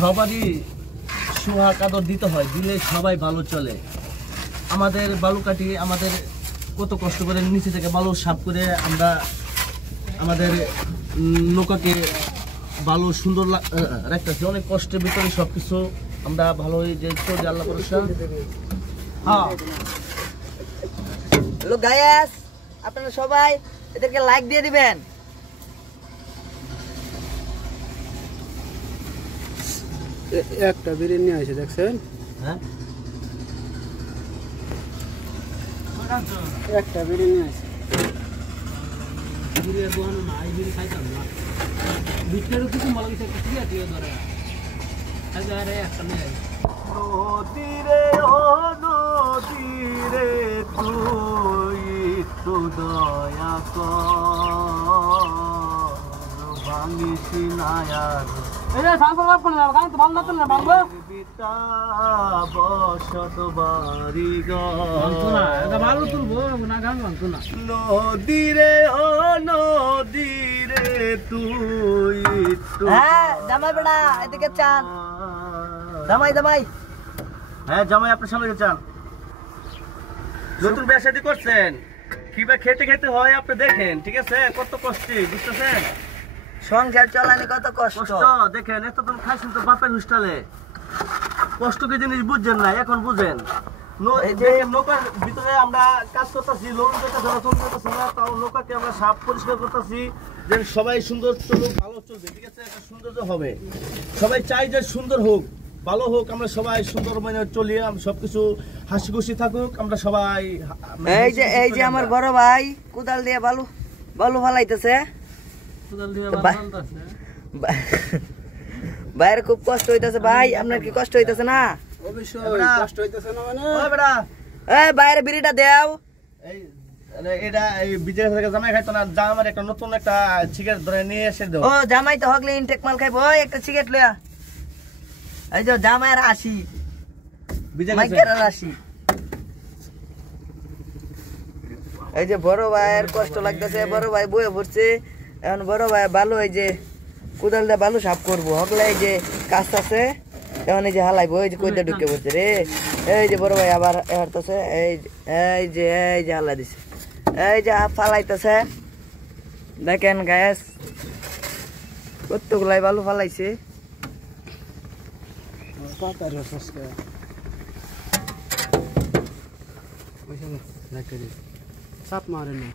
সবারই সোহাগ আদর দিতে হয়, দিলে সবাই ভালো চলে। আমাদের বালুকাঠি আমাদের কত কষ্ট করে নিচে থেকে বালু সাফ করে আমরা আমাদের নৌকাকে ভালো সুন্দর রাখতেছি। অনেক কষ্টের ভিতরে সবকিছু আমরা ভালো যে চলছে আল্লাহ ভরসা। হ্যাঁ হ্যালো গাইস, আপনারা সবাই এদেরকে লাইক দিয়ে দিবেন। একটা বিরিয়ানি আছে দেখছেন? হ্যাঁ একটা বিরিয়ানি আছে। নদীরে ও নদীরে তুই তো দয়া কর, ভাঙিস না আর বিতা বসত বাড়ি নদীরে ও নদীরে তুই তো হ্যাঁ জামাই বেড়া এদিকে চান, জামাই জামাই। হ্যাঁ জামাই আপনার সামনে চান। নতুন বিয়ে শাদী করছেন, কিভাবে খেতে খেতে হয় আপনি দেখেন, ঠিক আছে? কত কষ্টে, বুঝতেছেন? সংসার চলানি কত কষ্ট। কষ্ট দেখেন, এতদিন খাইছেন তো বাপের হোস্টেলে, কষ্ট কি জিনিস বুঝছেন না, এখন বুঝেন। নৌকার ভিতরে আমরা কাজ করতেছি, লোক করতেছি না, তাও নৌকাকে আমরা সাফ পরিষ্কার করতেছি, যে সবাই সুন্দর চলুক, ভালো চলবে, ঠিক আছে? একটা সৌন্দর্য হবে, সবাই চাই যে সুন্দর হোক, ভালো হোক, আমরা সবাই সুন্দর মানে চলি, সবকিছু হাসি খুশি থাকুক, আমরা সবাই। এই যে আমার বড় ভাই কোদাল দিয়ে বালু বালু ফালাইতেছে। ভাইয়ের খুব কষ্ট হইতেছে। ভাই আপনার কি কষ্ট হইতেছে না? অবশ্যই কষ্ট হইতেছে না মানে। এই ভাইয়ের বিড়িটা দেও। এটা এই বিজয় থেকে জামাই খাইতো না, জামাই একটা নতুন একটা সিগারেট ধরে নিয়ে এসে দাও। ও জামাই তো হগলে ইনটেক মাল খাইবো, ওই একটা সিগারেট লয়া। এই যে জামাইয়ের আসি, মাইকের আসি। এই যে বড় ভাইয়ের কষ্ট লাগতেছে, বড় ভাই বয়ে পড়ছে। এখন বড় ভাই ভালো, এই যে কোদাল দিয়ে বালু সাফ করবো, হগলে এই যে কাজ আছে, এখন এই যে হালাইবো, এই যে কইতে ঢুকে পড়ছে রে। এই যে বড় ভাই আবার হাঁটতেছে, এই যে হালাই দিছে, এই যে ফালাইতেছে। দেখেন গ্যাস কতগুলাই বালু ফালাইছে। চাপ মারে না।